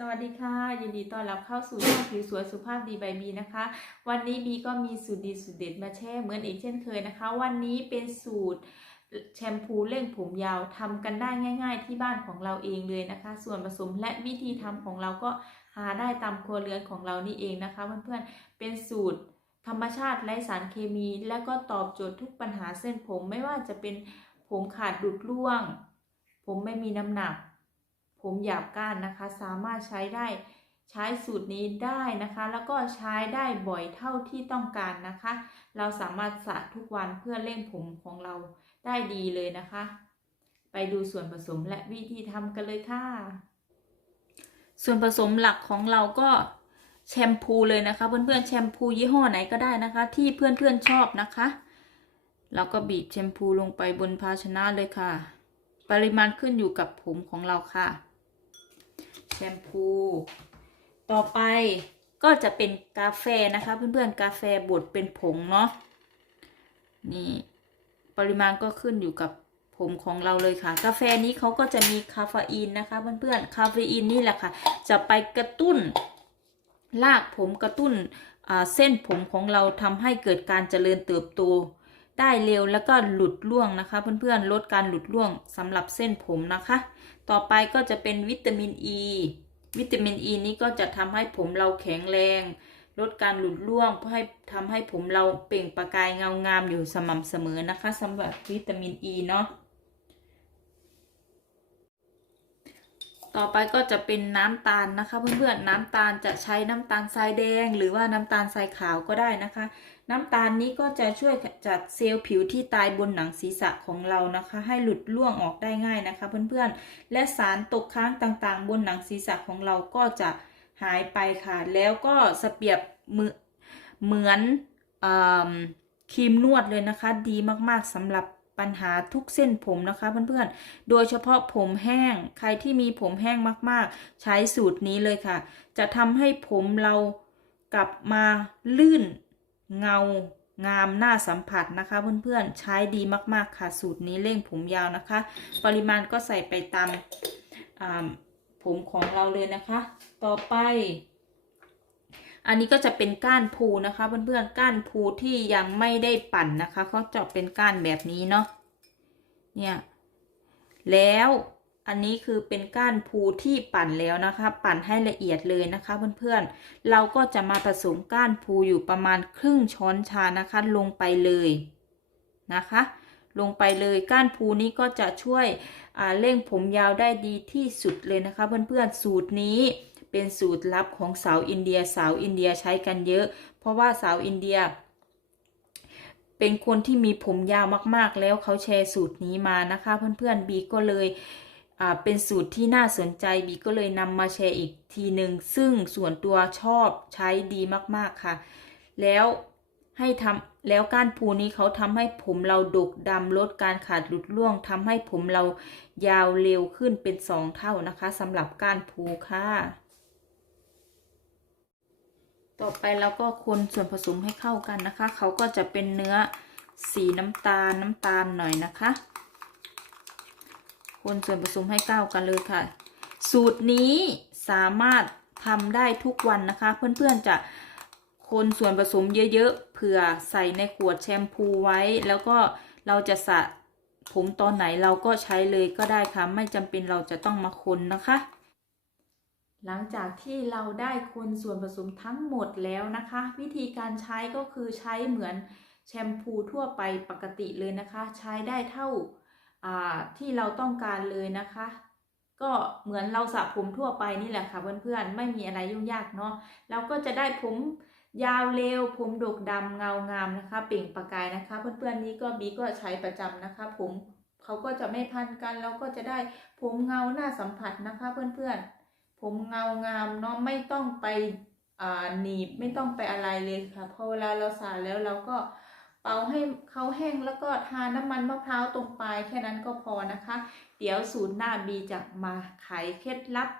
สวัสดีค่ะ ยินดีต้อนรับเข้าสู่ช่องผิวสวยสุภาพดีใบบีนะคะ วันนี้บีก็มีสูตรดีสูตรเด็ดมาแชร์เหมือนอีกเช่นเคยนะคะ วันนี้เป็นสูตรแชมพูเร่งผมยาวทำกันได้ง่าย ๆ ที่บ้านของเราเองเลยนะคะ ส่วนผสมและวิธีทำของเราก็หาได้ตามครัวเรือนของเรานี่เองนะคะเพื่อนๆเป็นสูตรธรรมชาติไร้สารเคมี และก็ตอบโจทย์ทุกปัญหาเส้นผมไม่ว่าจะเป็นผมขาดดุดร่วง ผมไม่มีน้ำหนัก ผมหยาบก้านนะคะ สามารถใช้ได้ใช้สูตรนี้ได้นะคะ แล้วก็ใช้ได้บ่อยเท่าที่ต้องการนะคะ เราสามารถสระทุกวันเพื่อเร่งผมของเราได้ดีเลยนะคะ ไปดูส่วนผสมและวิธีทำกันเลยค่ะ ส่วนผสมหลักของเราก็แชมพูเลยนะคะ เพื่อนๆแชมพูยี่ห้อไหนก็ได้นะคะ ที่เพื่อนๆชอบนะคะเราก็บีบแชมพูลงไปบนภาชนะเลยค่ะ ปริมาณขึ้นอยู่กับผมของเราค่ะ แชมพู ต่อไปก็จะเป็นกาแฟนะคะ เพื่อนๆ กาแฟบดเป็นผงเนาะ นี่ปริมาณก็ขึ้นอยู่กับผมของเราเลยค่ะ กาแฟนี้เขาก็จะมีคาเฟอีนนะคะ เพื่อนๆ คาเฟอีนนี่แหละค่ะ จะไปกระตุ้นลากผมกระตุ้นเส้นผมของเราทำให้เกิดการเจริญเติบโต ได้เร็วแล้วก็หลุดร่วงนะคะ เพื่อนๆลดการหลุดร่วงสำหรับเส้นผมนะคะ ต่อไปก็จะเป็นวิตามินอ e. ีวิตามินอ e ีนี้ก็จะทำให้ผมเราแข็งแรง ลดการหลุดร่วงเพื่อให้ทำให้ผมเราเปล่งประกายเงางามอยู่สม่ำเสมอนะคะสำหรับวิตามินอ e ีเนาะ ต่อไปก็จะเป็นน้ำตาลนะคะ เพื่อนๆน้ำตาลจะใช้น้ำตาลทรายแดง หรือว่าน้ำตาลทรายขาวก็ได้นะคะ น้ำตาลนี้ก็จะช่วยจัดเซลล์ผิวที่ตายบนหนังศีรษะของเรานะคะ ให้หลุดล่วงออกได้ง่ายนะคะ เพื่อนๆ และสารตกค้างต่างๆ บนหนังศีรษะของเราก็จะหายไปค่ะ แล้วก็สเปียบมือเหมือนครีมนวดเลยนะคะ ดีมากๆสำหรับ ปัญหาทุกเส้นผมนะคะเพื่อนๆ โดยเฉพาะผมแห้ง ใครที่มีผมแห้งมากๆ ใช้สูตรนี้เลยค่ะ จะทำให้ผมเรากลับมาลื่นเงางามน่าสัมผัสนะคะเพื่อนๆ ใช้ดีมากๆค่ะ สูตรนี้เร่งผมยาวนะคะ ปริมาณก็ใส่ไปตามผมของเราเลยนะคะ ต่อไป อันนี้ก็จะเป็นก้านภูนะคะเพื่อนๆก้านภูที่ยังไม่ได้ปั่นนะคะเขาจะเป็นก้านแบบนี้เนาะเนี่ยแล้วอันนี้คือเป็นก้านภูที่ปั่นแล้วนะคะ ปั่นให้ละเอียดเลยนะคะเพื่อนๆเราก็จะมาผสมก้านภูอยู่ประมาณครึ่งช้อนชานะคะลงไปเลยนะคะ ลงไปเลยก้านภูนี้ก็จะช่วยเร่งผมยาวได้ดีที่สุดเลยนะคะ เพื่อนๆสูตรนี้ เป็นสูตรลับของสาวอินเดีย สาวอินเดียใช้กันเยอะ เพราะว่าสาวอินเดีย เป็นคนที่มีผมยาวมากๆ แล้วเขาแชร์สูตรนี้มานะคะ เพื่อนๆบีก็เลยเป็นสูตรที่น่าสนใจบีก็เลยนำมาแชร์อีกทีหนึ่งซึ่งส่วนตัวชอบใช้ดีมากๆค่ะ แล้วให้ทำแล้วก้านภูนี้เขาทำให้ผมเราดกดำลดการขาดหลุดร่วงทำให้ผมเรายาวเร็วขึ้นเป็นสองเท่านะคะสำหรับก้านภูค่ะ ต่อไปเราก็คนส่วนผสมให้เข้ากันนะคะ เขาก็จะเป็นเนื้อสีน้ำตาลน้ำตาลหน่อยนะคะ คนส่วนผสมให้เข้ากันเลยค่ะ สูตรนี้สามารถทำได้ทุกวันนะคะ เพื่อนๆจะคนส่วนผสมเยอะๆ เผื่อใส่ในขวดแชมพูไว้ แล้วก็เราจะสระผมตอนไหนเราก็ใช้เลยก็ได้ค่ะ ไม่จำเป็นเราจะต้องมาคนนะคะ หลังจากที่เราได้คนส่วนผสมทั้งหมดแล้วนะคะ วิธีการใช้ก็คือใช้เหมือนแชมพูทั่วไปปกติเลยนะคะ ใช้ได้เท่าที่เราต้องการเลยนะคะ ก็เหมือนเราสระผมทั่วไปนี่แหละค่ะเพื่อนๆไม่มีอะไรยุ่งยากเนาะเราก็จะได้ผมยาวเร็วผมดกดำเงางามนะคะ เปล่งประกายนะคะ เพื่อนๆนี้ก็บีก็ใช้ประจำนะคะ ผมเขาก็จะไม่พันกันแล้วก็จะได้ผมเงาหน้าสัมผัสนะคะเพื่อนๆ ผมเงางามเนาะไม่ต้องไปหนีบไม่ต้องไปอะไรเลยค่ะพอเวลาเราสาแล้วเราก็เป่าให้เขาแห้งแล้วก็ทาน้ำมันมะพร้าวตรงปลายแค่นั้นก็พอนะคะ เดี๋ยวสูตรหน้าบีจะมาไขเคล็ดลับ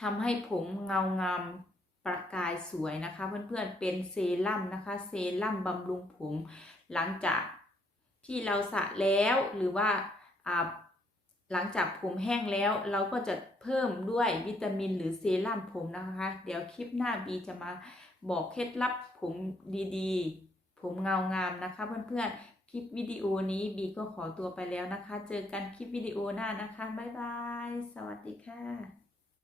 ทำให้ผมเงางามประกายสวยนะคะ เพื่อนๆเป็นเซรั่มนะคะ เซรั่มบำรุงผมหลังจากที่เราสระแล้วหรือว่า หลังจากผมแห้งแล้วเราก็จะเพิ่มด้วยวิตามินหรือเซรั่มผมนะคะ เดี๋ยวคลิปหน้าบีจะมาบอกเคล็ดลับผมดีๆ ผมเงางามนะคะเพื่อนๆ คลิปวิดีโอนี้บีก็ขอตัวไปแล้วนะคะ เจอกันคลิปวิดีโอหน้านะคะ บ๊ายบาย สวัสดีค่ะ